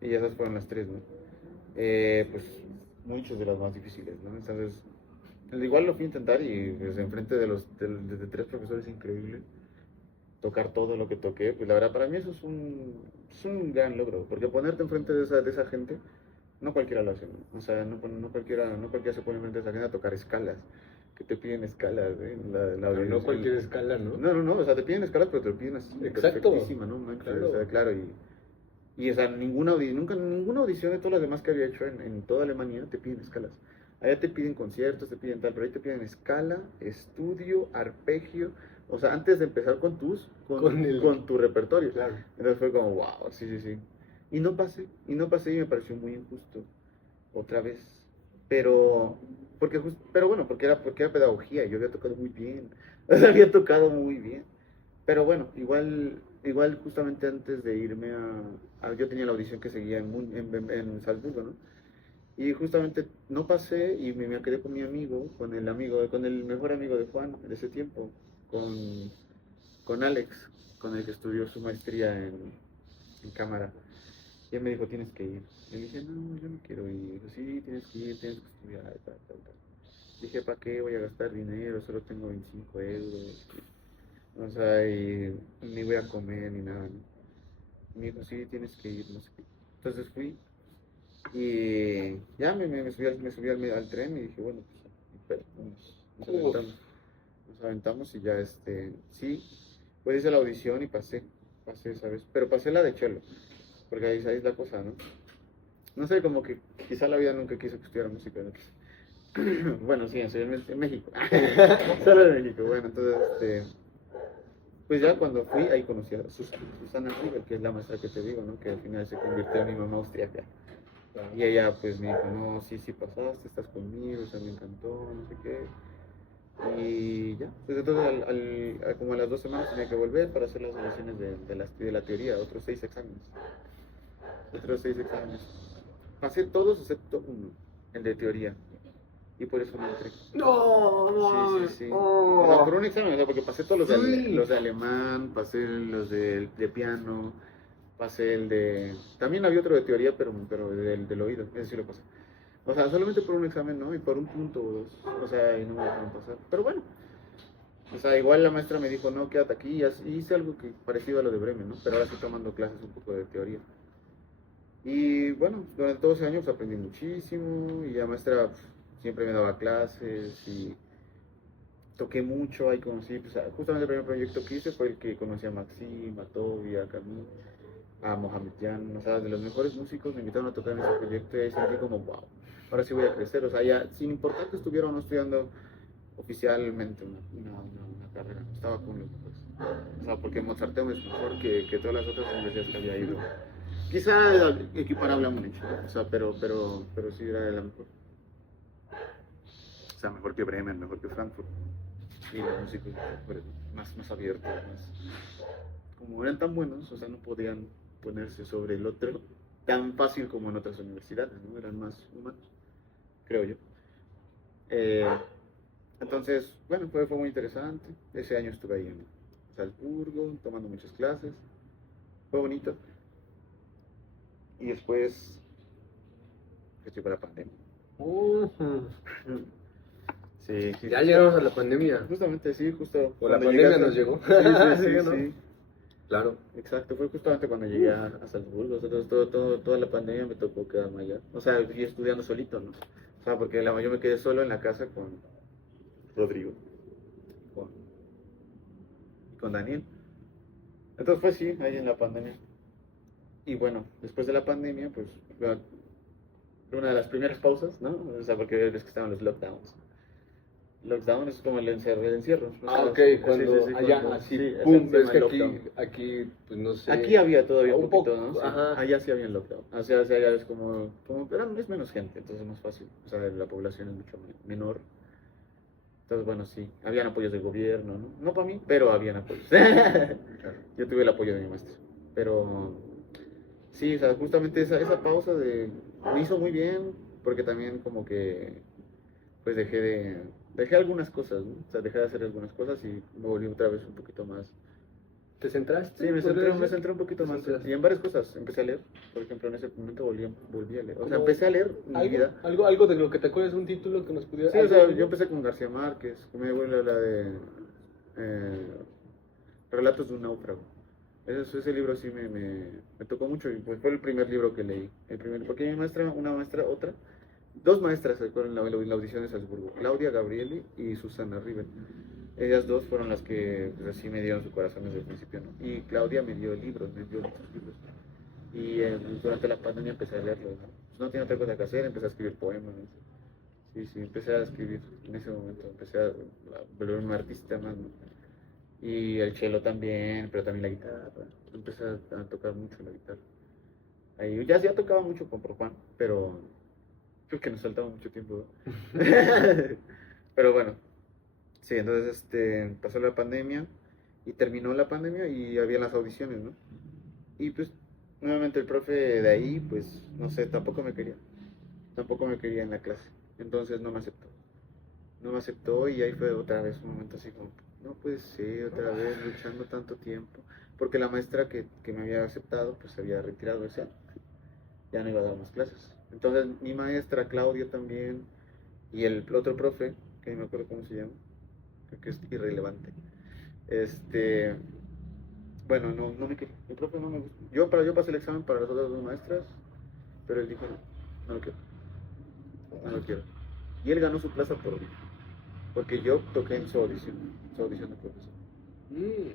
Y esas fueron las tres, ¿no? Pues muchas de las más difíciles, ¿no? Entonces igual lo fui a intentar y pues enfrente de 3 profesores increíble, tocar todo lo que toqué, pues la verdad para mí eso es un gran logro, porque ponerte enfrente de esa gente, no cualquiera lo hace, ¿no? O sea, no cualquiera se pone enfrente de esa gente a tocar escalas, que te piden escalas, la Pero no audición. cualquier escala, ¿no? No, o sea, te piden escalas, pero te lo piden así, Exacto. perfectísima, ¿no? Manches, Claro. o sea, claro, y o sea, ninguna audición de todas las demás que había hecho en toda Alemania te piden escalas. Allá te piden conciertos, te piden tal, pero ahí te piden escala, estudio, arpegio, o sea, antes de empezar con tu repertorio. Claro. Entonces fue como, wow, sí. Y no pasé y me pareció muy injusto, otra vez. Pero, pero bueno, porque era pedagogía, yo había tocado muy bien, o sea, había tocado muy bien. Pero bueno, igual justamente antes de irme yo tenía la audición que seguía en Salzburgo, ¿no? Y justamente no pasé y me quedé con mi amigo, con el mejor amigo de Juan de ese tiempo, con Alex, con el que estudió su maestría en cámara. Y él me dijo, tienes que ir. Y le dije, no, yo no quiero ir. Y dijo, sí, tienes que ir, tienes que estudiar, tal. Dije, ¿para qué voy a gastar dinero? Solo tengo 25 euros. O sea, y ni voy a comer ni nada, ¿no? Y me dijo, sí, tienes que ir, no sé qué. Entonces fui y ya me subí al tren y dije, bueno, pues nos aventamos y ya, sí, pues hice la audición y pasé, ¿sabes? Pero pasé la de cello, porque ahí es la cosa, ¿no? No sé, como que quizá la vida nunca quiso que estudiara música, ¿no? Bueno, sí, en México. Solo en México, bueno, entonces, pues ya cuando fui, ahí conocí a Susana River, que es la maestra que te digo, ¿no? Que al final se convirtió en mi mamá austriaca. Y ella pues me dijo, no, sí pasaste, estás conmigo, o sea, me encantó, no sé qué. Y ya, pues entonces como a las 2 semanas tenía que volver para hacer las evaluaciones de la teoría, otros 6 exámenes. Pasé todos excepto uno, el de teoría. Y por eso no entré. No, Sí. oh. O sea, por un examen, o sea, porque pasé todos Sí. los de alemán, pasé los de piano, pasé el de... También había otro de teoría, pero del oído, ese sí lo pasé. O sea, solamente por un examen, ¿no? Y por un punto o dos. O sea, y no me dejaron pasar. Pero bueno. O sea, igual la maestra me dijo, no, quédate aquí. Y hice algo que parecido a lo de Bremen, ¿no? Pero ahora estoy tomando clases un poco de teoría. Y bueno, durante todos esos años aprendí muchísimo. Y la maestra siempre me daba clases y toqué mucho. Ahí conocí, pues, justamente el primer proyecto que hice fue el que conocí a Maxim, a Toby, a Camille, a Mohamed Jan, o sea, de los mejores músicos me invitaron a tocar en ese proyecto y ahí sentí como, wow, ahora sí voy a crecer, o sea, ya sin importar que estuviera o no estudiando oficialmente una carrera, estaba con los mejores. O sea, porque Mozarteum es mejor que todas las otras universidades que había ido. Quizá equiparable a Múnich, ¿no? O sea, pero sí era la mejor. O sea, mejor que Bremen, mejor que Frankfurt. Y los músicos mejores, más abiertos, como eran tan buenos, o sea, no podían ponerse sobre el otro tan fácil como en otras universidades, ¿no? Eran más humanos, creo yo. Eh, entonces, bueno, fue muy interesante. Ese año estuve ahí en Salzburgo, tomando muchas clases. Fue bonito. Y después, estoy para la pandemia. Sí. Ya llegamos a la pandemia. Justamente, sí, justo. O la pandemia nos llegó. Sí. ¿No? Claro. Exacto, fue justamente cuando llegué a Salzburgo. O sea, toda la pandemia me tocó quedarme allá. O sea, fui estudiando solito, ¿no? O sea, porque yo me quedé solo en la casa con Rodrigo con Daniel. Entonces fue sí, ahí en la pandemia. Y bueno, después de la pandemia, pues una de las primeras pausas, ¿no? O sea, porque ves que estaban los lockdowns. Lockdown es como el encierro. ¿No? Ah, ok, cuando allá, cuando, así, sí, pum, se es llama que aquí, pues no sé. Aquí había todavía un poquito, poco, ¿no? Sí. Ajá. Allá sí había lockdown. O sea, allá es pero es menos gente, entonces es más fácil. O sea, la población es mucho menor. Entonces, bueno, sí, habían apoyos del gobierno, ¿no? No para mí, pero habían apoyos. Yo tuve el apoyo de mi maestro. Pero sí, o sea, justamente esa pausa me hizo muy bien, porque también como que, pues dejé algunas cosas, ¿no? O sea, dejé de hacer algunas cosas y me volví otra vez un poquito más ¿Te centraste? Sí, me ¿Podrías centré decir? un poquito Te más. centraste. Y en varias cosas empecé a leer. Por ejemplo, en ese momento volví a leer. O sea, Como empecé a leer mi vida. Algo de lo que te acuerdas, un título que nos pudiera... Sí, o algo- sea, yo empecé con García Márquez. Mi abuela la de eh, Relatos de un náufrago. Ese libro sí me tocó mucho y pues fue el primer libro que leí. El primer, porque mi maestra, una maestra, otra, dos maestras fueron en la audición de Salzburgo, Claudia Gabrieli y Susana Rivel. Ellas dos fueron las que pues, así me dieron su corazón desde el principio, ¿no? Y Claudia me dio libros, me dio muchos libros. Y durante la pandemia empecé a leerlos, ¿no? Pues no tenía otra cosa que hacer, empecé a escribir poemas, ¿no? Sí, sí, empecé a escribir en ese momento, empecé a volverme un artista más, ¿no? Y el cello también, pero también la guitarra. Empecé a tocar mucho la guitarra. Ahí, ya tocaba mucho con Pro Juan, pero creo que nos faltaba mucho tiempo, ¿no? Pero bueno, sí, entonces pasó la pandemia y terminó la pandemia y había las audiciones, ¿no? Y pues nuevamente el profe de ahí, pues no sé, tampoco me quería en la clase, entonces no me aceptó. No me aceptó y ahí fue otra vez un momento así como, no puede ser, otra vez luchando tanto tiempo, porque la maestra que me había aceptado pues se había retirado ese año, ya no iba a dar más clases. Entonces mi maestra, Claudia también, y el otro profe, que no me acuerdo cómo se llama, creo que es irrelevante, este, bueno, no me quería, el profe no me gustó. Yo pasé el examen para las otras dos maestras, pero él dijo, no lo quiero, no lo quiero. Y él ganó su plaza por mí. Porque yo toqué en su audición de profesor. Mm.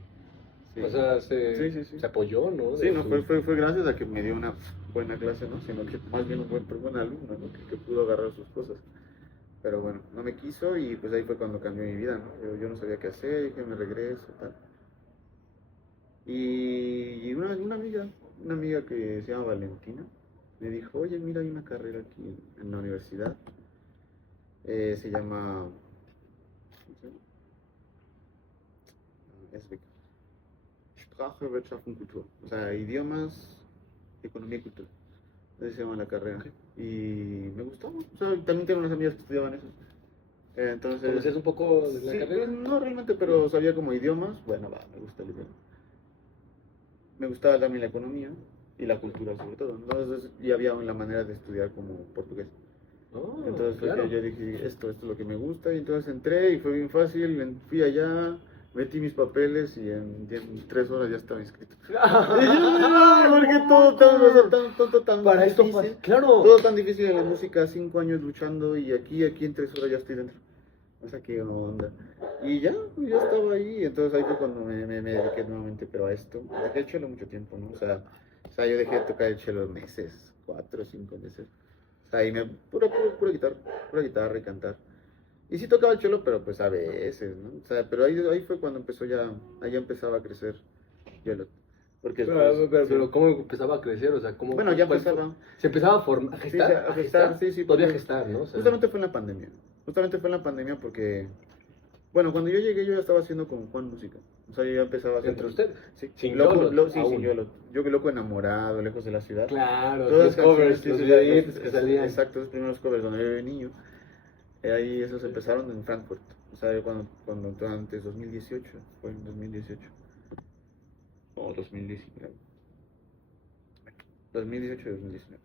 Sí. O sea, Sí. se apoyó, ¿no? Sí, De no, tu- fue gracias a que me dio una buena clase, ¿no? Sino que más bien un buen alumno, ¿no? Que pudo agarrar sus cosas. Pero bueno, no me quiso y pues ahí fue cuando cambió mi vida, ¿no? Yo no sabía qué hacer, dije, me regreso, tal. Y una amiga que se llama Valentina, me dijo, oye, mira, hay una carrera aquí en la universidad. Se llama... ¿cómo se llama? SWIC. Sprache, Wirtschaft und Kultur. O sea, idiomas, economía y cultura. Así se llama la carrera. Ok. Y me gustó. O sea, también tengo unas amigas que estudiaban eso. Entonces. ¿Conocías un poco de la Sí, carrera? pues, no realmente, pero sabía como idiomas. Bueno, va, me gusta el idioma. Me gustaba también la economía y la cultura, sobre todo. Entonces, y había una manera de estudiar como portugués. Oh, Entonces claro. yo dije, esto es lo que me gusta, y entonces entré y fue bien fácil, fui allá, metí mis papeles y en 3 horas ya estaba inscrito. Y yo, porque todo tan Para esto, difícil, claro. todo tan difícil en la música, 5 años luchando y aquí en 3 horas ya estoy dentro. O sea, qué onda. Y ya estaba ahí, entonces ahí fue cuando me dediqué nuevamente, pero a esto. Dejé el cello mucho tiempo, ¿no? O sea, yo dejé de tocar el cello meses, 4 o 5 meses. O sea, ahí pura guitarra y cantar. Y sí tocaba el cello, pero pues a veces, ¿no? O sea, pero ahí fue cuando ahí ya empezaba a crecer Yellow. Porque Pero sí. ¿cómo empezaba a crecer? O sea, ¿cómo, Bueno, ya cuál- empezaba. Se empezaba a formar, a Sí, gestar, a gestar, sí, todavía a porque gestar, ¿no? O sea, justamente fue en la pandemia. Justamente fue en la pandemia porque, bueno, cuando yo llegué yo ya estaba haciendo con Juan música. O sea, yo ya empezaba a hacer... entre ustedes. Sí, Sin loco, Yolot, sí, aún. sin Yolot. Yo que loco enamorado, lejos de la ciudad. Claro, Todas los las covers, canciones, sí, los sí, videitos que salían. Exacto, los primeros covers donde yo era niño. Ahí esos empezaron en Frankfurt. O sea, cuando antes, 2018, fue en 2018. O 2019. 2018 y 2019.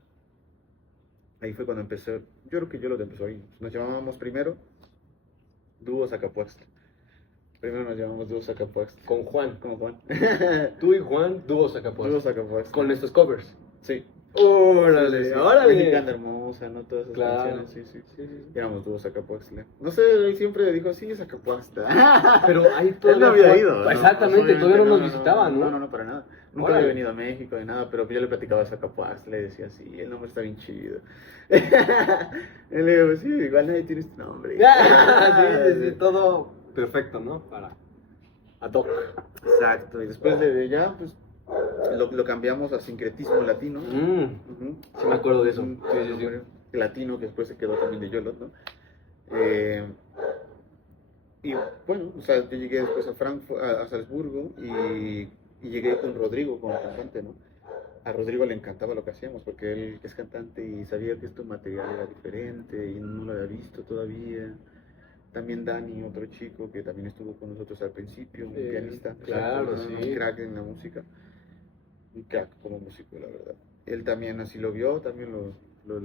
Ahí fue cuando empecé, yo creo que yo lo empezó ahí. Nos llamábamos primero Dúo Zacapuaxtla. Primero nos llamamos Dúo Zacapuaxtla. Con Juan. Con Juan. Tú y Juan, dúo Dúo Zacapuaxtla. Zacapuaxtla. Con estos covers. Sí. ¡Órale! Sí. ¡Órale! Mexicana hermosa, ¿no? Todas esas Claro. canciones, sí. Sí, sí. Y éramos Dúo Zacapuaxtla. No sé, él siempre dijo, sí, Zacapuaxtla. Pero ahí Él todavía no había fue- ido. ¿no? Exactamente, Pues, todavía no nos obviamente, visitaba, ¿no? No, para nada. Nunca Órale. había venido a México ni nada, pero yo le platicaba a Zacapuaxtla, le decía, sí, el nombre está bien chido. Él le digo, sí, igual nadie tiene este nombre. sí, todo perfecto, ¿no? Para a tope. Exacto, y después de ya, pues, lo cambiamos a sincretismo latino. Ujú. Sí me acuerdo de eso. Un Sí, sí, sí. nombre latino que después se quedó también de Yolot, ¿no? Y bueno, o sea, yo llegué después a Frankfurt, a Salzburgo y llegué con Rodrigo como cantante, ¿no? A Rodrigo le encantaba lo que hacíamos porque él es cantante y sabía que este material era diferente y no lo había visto todavía. También Dani, otro chico que también estuvo con nosotros al principio, un pianista, claro, exacto, sí. un crack en la música, un crack como músico, la verdad. Él también así lo vio, también lo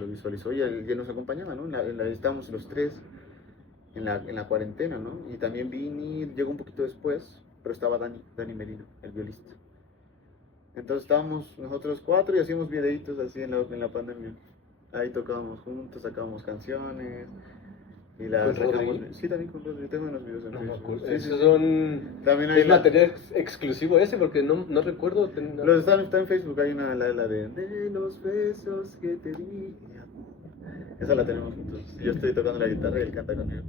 visualizó y él nos acompañaba, ¿no? Estábamos los tres en la cuarentena, ¿no? Y también Vini llegó un poquito después, pero estaba Dani Merino, el violista. Entonces estábamos nosotros cuatro y hacíamos videitos así en la pandemia. Ahí tocábamos juntos, sacábamos canciones y las ¿Con sacamos. Rodri? Sí, también con Rodri, tengo unos videos en No me Facebook. acuerdo. Sí, sí, Esos sí. son. También hay Es material exclusivo ese porque no recuerdo. Está en Facebook, hay la de los besos que te di. Esa la tenemos juntos. Yo estoy tocando la guitarra y él canta conmigo.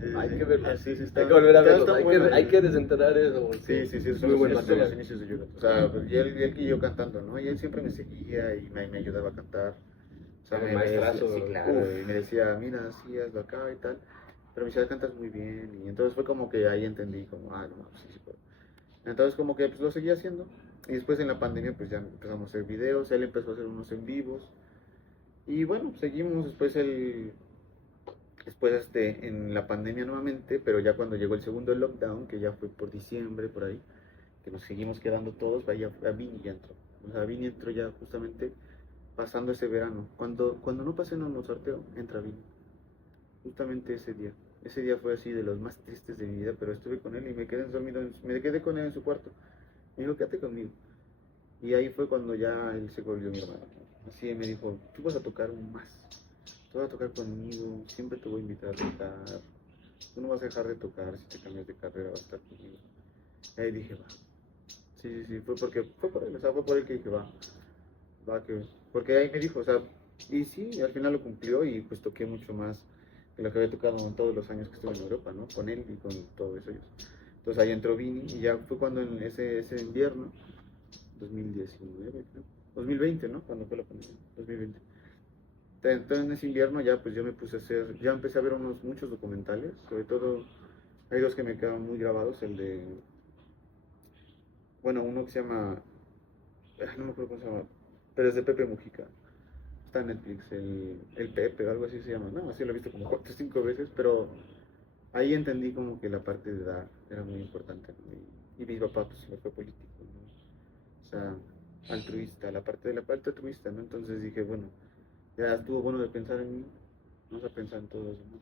Sí, Hay sí. que verlo. Ah, sí, está, Hay que volver a verlo. está Hay, bueno. hay que desenterrar eso. Sí, sí, sí, Es son muy buen esos son los material. inicios de Yurat. O sea, y él y yo cantando, ¿no? Y él siempre me seguía y me ayudaba a cantar. O sea, Un maestrazo. sí, claro, Uf. y me decía, mira, así, hazlo acá y tal. Pero me decía, cantas muy bien. Y entonces fue como que ahí entendí, como, no, sí, sí puedo. Entonces como que pues lo seguía haciendo. Y después en la pandemia pues ya empezamos a hacer videos, él empezó a hacer unos en vivos. Y bueno, seguimos después en la pandemia nuevamente, pero ya cuando llegó el segundo lockdown, que ya fue por diciembre, por ahí, que nos seguimos quedando todos, vaya, a Vini ya entró. O sea, Vini entró ya justamente pasando ese verano. Cuando no pasé en un sorteo, entra Vini. Justamente ese día. Ese día fue así de los más tristes de mi vida, pero estuve con él y me quedé dormido, me quedé con él en su cuarto. Me dijo, quédate conmigo. Y ahí fue cuando ya él se volvió mi hermano. Así me dijo, tú vas a tocar más. Tú vas a tocar conmigo, siempre te voy a invitar a tocar. Tú no vas a dejar de tocar, si te cambias de carrera vas a estar conmigo. Y ahí dije, va. Sí, sí, sí, fue por él, o sea, fue por él que dije, porque ahí me dijo, o sea, y sí, al final lo cumplió y pues toqué mucho más que lo que había tocado en todos los años que estuve en Europa, ¿no? Con él y con todos ellos. Entonces ahí entró Vini y ya fue cuando en ese invierno, 2019, creo, 2020, ¿no? Cuando fue la pandemia, 2020. Entonces en ese invierno ya pues yo me puse a hacer, ya empecé a ver muchos documentales, sobre todo hay dos que me quedan muy grabados, uno que se llama, no me acuerdo cómo se llama, pero es de Pepe Mujica, está en Netflix, el Pepe o algo así se llama, no, así lo he visto como 4 o 5 veces, pero ahí entendí como que la parte de dar era muy importante, ¿no? Y mi papá pues siempre fue político, ¿no? O sea, altruista, la parte altruista, ¿no? Entonces dije, bueno, ya estuvo bueno de pensar en mí, vamos a pensar en todos los demás.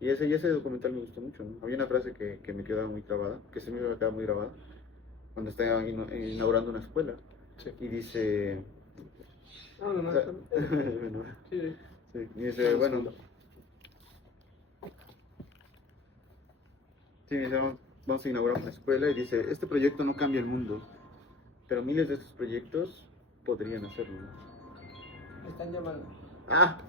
Y ese documental me gustó mucho, ¿no? Había una frase que me quedaba muy grabada, que se me quedaba muy grabada, cuando estaba inaugurando una escuela. Sí. Y dice... No. bueno, Sí. sí, y dice, bueno... Sí, dice, vamos a inaugurar una escuela y dice, este proyecto no cambia el mundo, pero miles de estos proyectos podrían hacerlo, ¿no? Me están llamando. Ah,